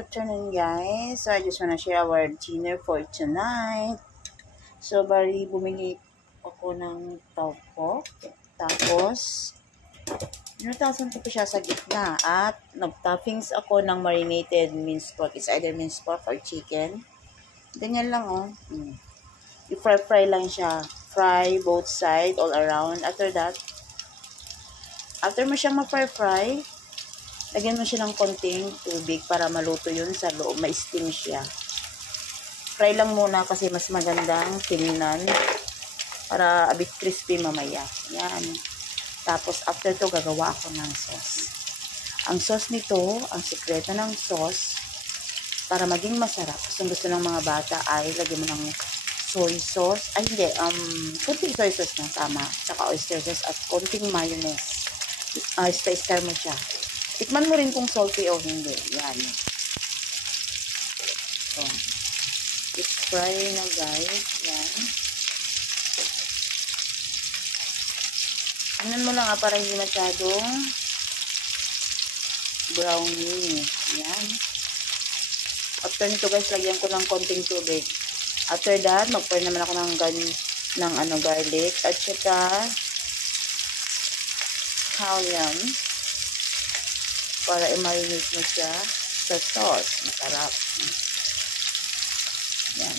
good afternoon guys. So I just wanna share our dinner for tonight. So bali bumili ako ng taupo. Tapos inutasan ko pa siya sa gitna at nag-toppings ako ng marinated minced pork. It's either minced pork or chicken. Ganyan lang oh. I-fry lang siya. Fry both side all around. After that, after mo siyang ma-fry, lagyan mo siya ng konting tubig para maluto yun sa loob. Ma-steam siya. Fry lang muna kasi mas magandang tingnan para a bit crispy mamaya. Yan. Tapos after to gagawa ako ng sauce. Ang sauce nito, ang sikreto ng sauce, para maging masarap. Kung gusto ng mga bata ay lagyan mo ng soy sauce. Ay hindi, konting soy sauce na tama. Tsaka oyster sauce at konting mayonnaise. Stir mo siya. Tikman mo rin kung salty o hindi. Yan. So, it's fry na guys. Yan. Tingnan mo lang para hindi masyadong brownie. Yan. After nito guys, lagyan ko ng konting tubig. After that, mag-fry naman ako ng garlic at saka scallion. Para i-marinate mo siya sa sauce. Masarap. Yan.